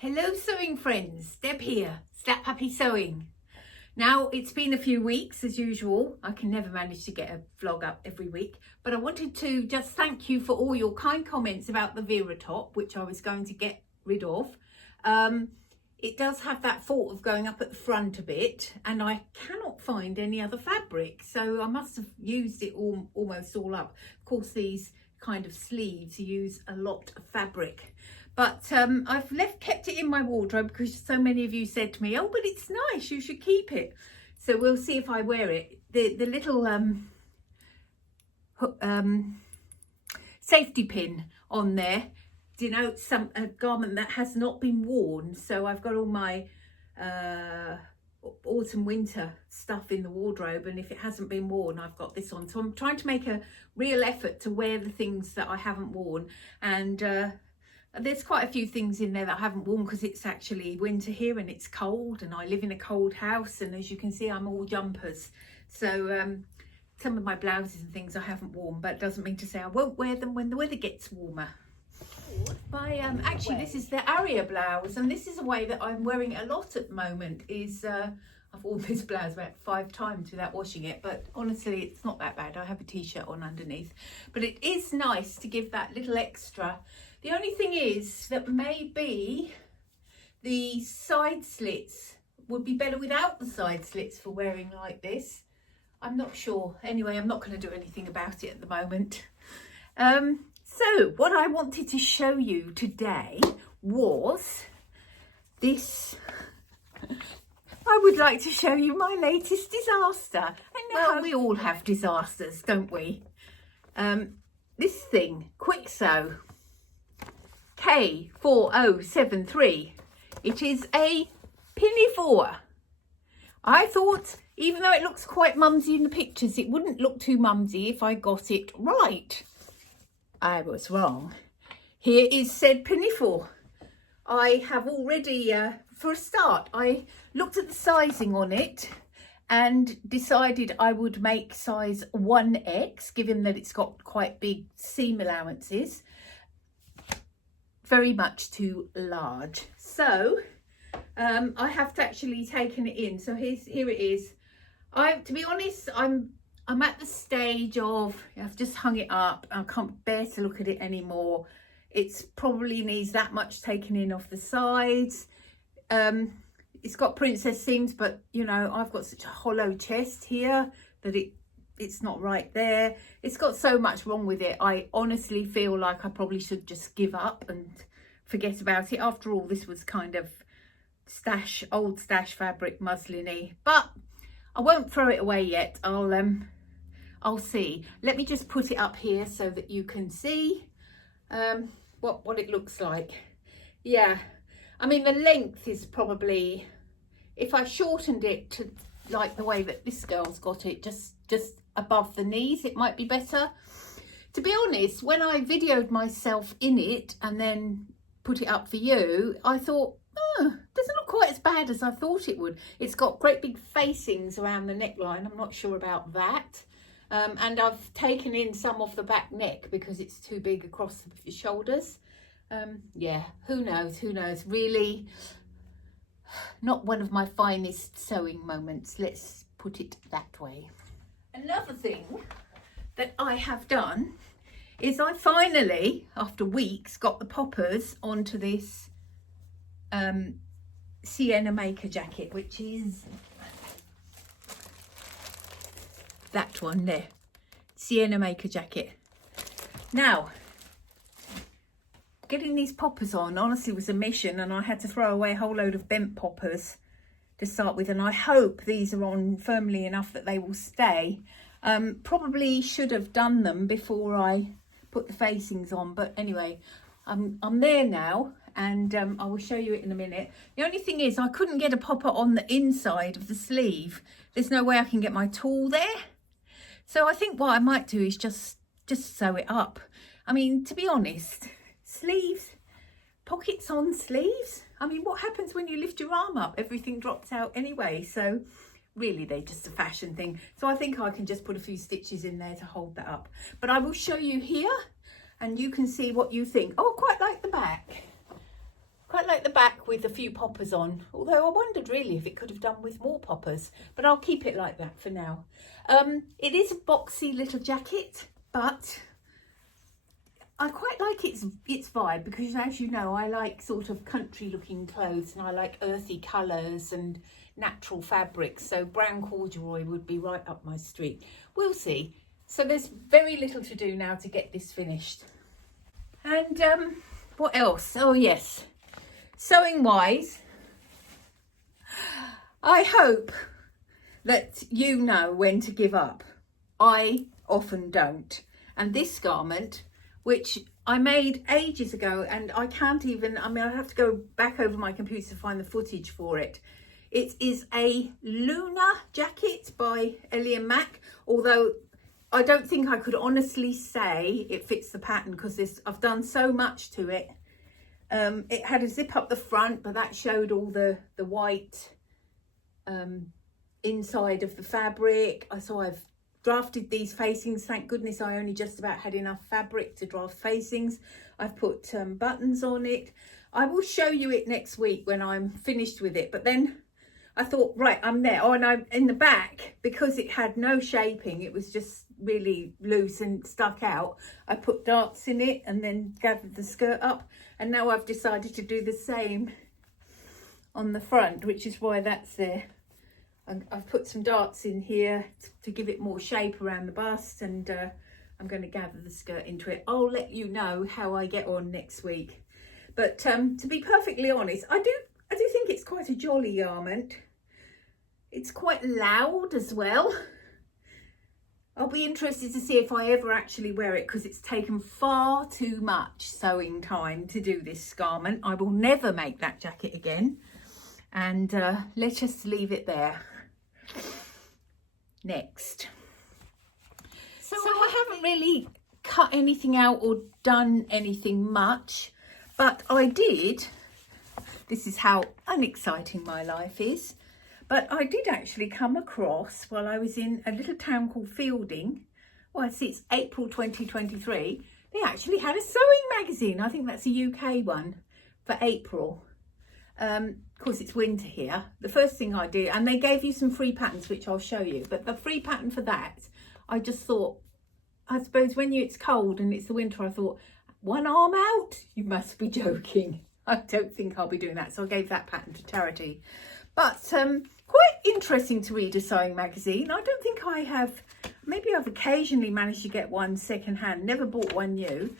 Hello sewing friends, Deb here, Slap Happy Sewing. Now it's been a few weeks as usual. I can never manage to get a vlog up every week, but I wanted to just thank you for all your kind comments about the Vera top, which I was going to get rid of. It does have that fault of going up at the front a bit, and I cannot find any other fabric, so I must have used it almost all up. Of course, these kind of sleeves use a lot of fabric. But I've kept it in my wardrobe because so many of you said to me, oh, but it's nice, you should keep it. So we'll see if I wear it. The little safety pin on there denotes a garment that has not been worn. So I've got all my autumn winter stuff in the wardrobe, and if it hasn't been worn, I've got this on. So I'm trying to make a real effort to wear the things that I haven't worn, and there's quite a few things in there that I haven't worn because it's actually winter here and it's cold, and I live in a cold house, and as you can see I'm all jumpers. So some of my blouses and things I haven't worn, but it doesn't mean to say I won't wear them when the weather gets warmer. Actually this is the Aria blouse, and this is a way that I'm wearing it a lot at the moment. I've worn this blouse about 5 times without washing it, but honestly it's not that bad. I have a t-shirt on underneath, but it is nice to give that little extra. The only thing is that maybe the side slits would be better without the side slits for wearing like this. I'm not sure. Anyway, I'm not going to do anything about it at the moment. So what I wanted to show you today was this. I would like to show you my latest disaster. Well, we all have disasters, don't we? This thing, Kwik Sew K6704. It is a Pinafore. I thought, even though it looks quite mumsy in the pictures, it wouldn't look too mumsy if I got it right. I was wrong. Here is said Pinafore. I have already, for a start, I looked at the sizing on it and decided I would make size 1X, given that it's got quite big seam allowances. Very much too large. So I have to actually taken it in. So here it is. To be honest, I'm at the stage of, I've just hung it up. I can't bear to look at it anymore. It's probably needs that much taken in off the sides. It's got princess seams, but you know, I've got such a hollow chest here that it's not right there. It's got so much wrong with it. I honestly feel like I probably should just give up and forget about it. After all, this was kind of old stash fabric, muslin-y, but I won't throw it away yet. I'll see. Let me just put it up here so that you can see what it looks like. Yeah, I mean the length is probably, if I shortened it to like the way that this girl's got it, just above the knees, it might be better. To be honest, when I videoed myself in it and then put it up for you, I thought, oh, doesn't look quite as bad as I thought it would. It's got great big facings around the neckline. I'm not sure about that. And I've taken in some of the back neck because it's too big across the shoulders. Yeah, who knows, really not one of my finest sewing moments, let's put it that way. Another thing that I have done is I finally, after weeks, got the poppers onto this Sienna MakerJacket, which is that one there, Sienna MakerJacket. Now, getting these poppers on honestly was a mission, and I had to throw away a whole load of bent poppers to start with, and I hope these are on firmly enough that they will stay. Probably should have done them before I put the facings on, but anyway, I'm there now, and I will show you it in a minute. The only thing is I couldn't get a popper on the inside of the sleeve. There's no way I can get my tool there, so I think what I might do is just sew it up. I mean, to be honest, sleeves, pockets on sleeves, I mean, what happens when you lift your arm up? Everything drops out anyway, so really they're just a fashion thing. So I think I can just put a few stitches in there to hold that up, but I will show you here and you can see what you think. Oh, I quite like the back. Quite like the back with a few poppers on, although I wondered really if it could have done with more poppers, but I'll keep it like that for now. It is a boxy little jacket, but I quite like its vibe because, as you know, I like sort of country looking clothes and I like earthy colours and natural fabrics, so brown corduroy would be right up my street. We'll see. So there's very little to do now to get this finished. And what else? Oh yes, sewing wise, I hope that you know when to give up. I often don't. And this garment, which I made ages ago, and I can't even, I mean, I have to go back over my computer to find the footage for it. It is a Luna jacket by Ellie and Mac, although I don't think I could honestly say it fits the pattern because I've done so much to it. It had a zip up the front, but that showed all the white inside of the fabric. So I've drafted these facings. Thank goodness I only just about had enough fabric to draft facings. I've put buttons on it. I will show you it next week when I'm finished with it. But then I thought, right, I'm there. Oh, and I'm in the back, because it had no shaping, it was just really loose and stuck out. I put darts in it and then gathered the skirt up. And now I've decided to do the same on the front, which is why that's there. And I've put some darts in here to give it more shape around the bust, and I'm going to gather the skirt into it. I'll let you know how I get on next week. But to be perfectly honest, I do think it's quite a jolly garment. It's quite loud as well. I'll be interested to see if I ever actually wear it, because it's taken far too much sewing time to do this garment. I will never make that jacket again. And let's just leave it there. Next. So I haven't really cut anything out or done anything much, but I did. This is how unexciting my life is. But I did actually come across, while I was in a little town called Fielding, well, I see it's April 2023, they actually had a sewing magazine. I think that's a UK one for April. Of course, it's winter here. The first thing I did, and they gave you some free patterns, which I'll show you. But the free pattern for that, I just thought, I suppose when it's cold and it's the winter, I thought, one arm out? You must be joking. I don't think I'll be doing that. So I gave that pattern to charity. But quite interesting to read a sewing magazine. I don't think I have. Maybe I've occasionally managed to get one second hand. Never bought one new.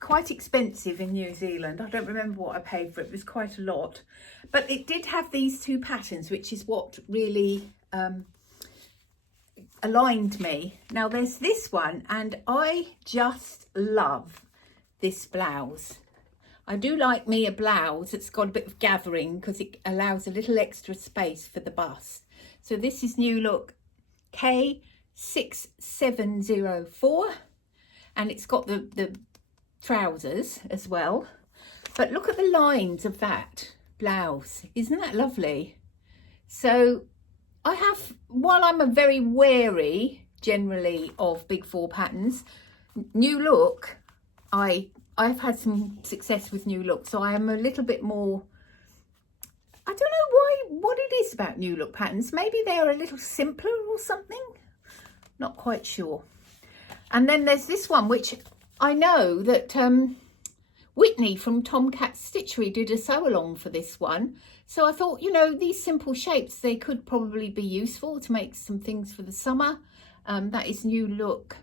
Quite expensive in New Zealand. I don't remember what I paid for it. It was quite a lot. But it did have these two patterns, which is what really aligned me. Now there's this one, and I just love this blouse. I do like me a blouse that's got a bit of gathering, because it allows a little extra space for the bust. So this is new Look K6704, and it's got the trousers as well. But look at the lines of that blouse. Isn't that lovely? So I have, while I'm a very wary generally of big four patterns, New Look, I've had some success with New Look, so I am a little bit more, I don't know what it is about New Look patterns. Maybe they are a little simpler or something. Not quite sure. And then there's this one, which I know that Whitney from Tomcat Stitchery did a sew along for this one. So I thought, you know, these simple shapes, they could probably be useful to make some things for the summer. That is New Look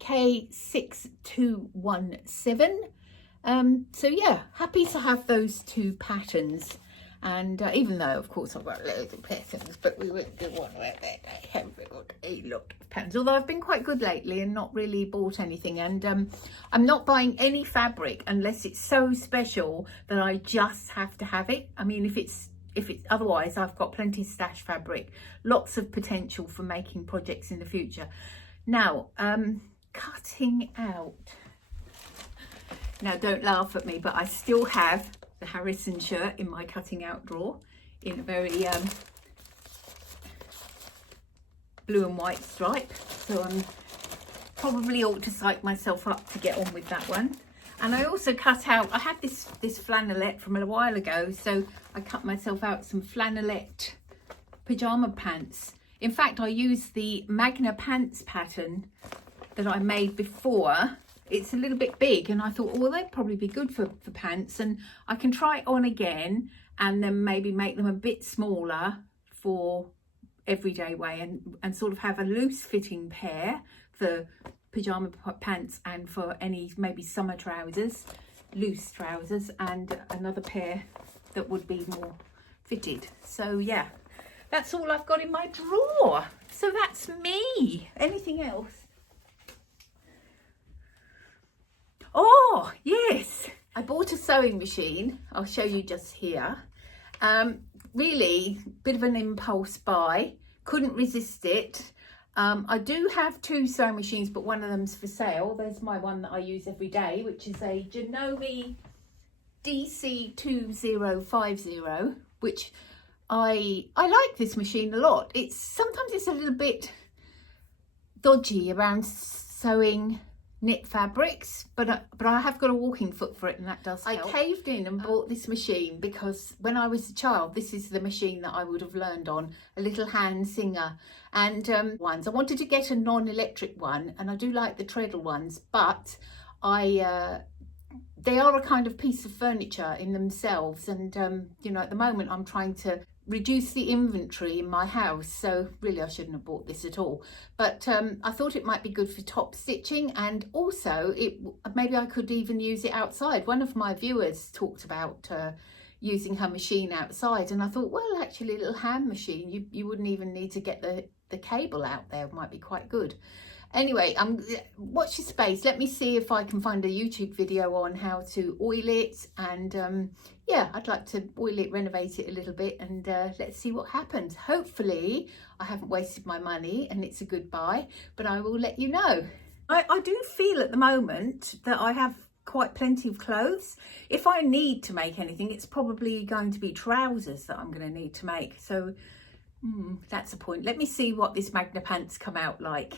K6217. So yeah, happy to have those two patterns. And even though, of course, I've got loads of patterns, but we won't do one where I haven't got a lot of patterns. Although I've been quite good lately and not really bought anything. And I'm not buying any fabric unless it's so special that I just have to have it. I mean, if it's otherwise, I've got plenty of stash fabric, lots of potential for making projects in the future. Now, cutting out. Now, don't laugh at me, but I still have the Harrison shirt in my cutting out drawer in a very blue and white stripe. So I'm probably ought to psych myself up to get on with that one. And I also cut out, I had this flannelette from a while ago, so I cut myself out some flannelette pyjama pants. In fact, I used the Magna Pants pattern that I made before. It's a little bit big, and I thought, well, they'd probably be good for pants, and I can try it on again and then maybe make them a bit smaller for everyday way, and sort of have a loose fitting pair for pyjama pants and for any maybe summer trousers, loose trousers, and another pair that would be more fitted. So yeah, that's all I've got in my drawer. So that's me. Anything else? Oh yes, I bought a sewing machine. I'll show you just here. Really bit of an impulse buy, couldn't resist it. I do have 2 sewing machines, but one of them's for sale. There's my one that I use every day, which is a Janome DC2050, which I like this machine a lot. Sometimes it's a little bit dodgy around sewing knit fabrics, but I have got a walking foot for it, and that does help. I caved in and bought this machine because when I was a child, this is the machine that I would have learned on, a little hand singer. And I wanted to get a non-electric one, and I do like the treadle ones, but they are a kind of piece of furniture in themselves, and you know, at the moment I'm trying to reduce the inventory in my house, so really I shouldn't have bought this at all. But I thought it might be good for top stitching, and also maybe I could even use it outside. One of my viewers talked about using her machine outside, and I thought, well, actually a little hand machine, you wouldn't even need to get the cable out there, it might be quite good. Anyway, watch your space. Let me see if I can find a YouTube video on how to oil it, and yeah, I'd like to oil it, renovate it a little bit, and let's see what happens. Hopefully I haven't wasted my money and it's a good buy, but I will let you know. I do feel at the moment that I have quite plenty of clothes. If I need to make anything, it's probably going to be trousers that I'm going to need to make, so that's the point. Let me see what this Magna Pants come out like.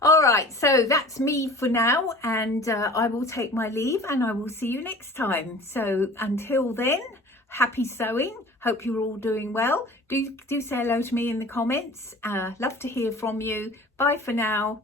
All right, so that's me for now, and I will take my leave, and I will see you next time. So until then, happy sewing. Hope you're all doing well. Do say hello to me in the comments. Love to hear from you. Bye for now.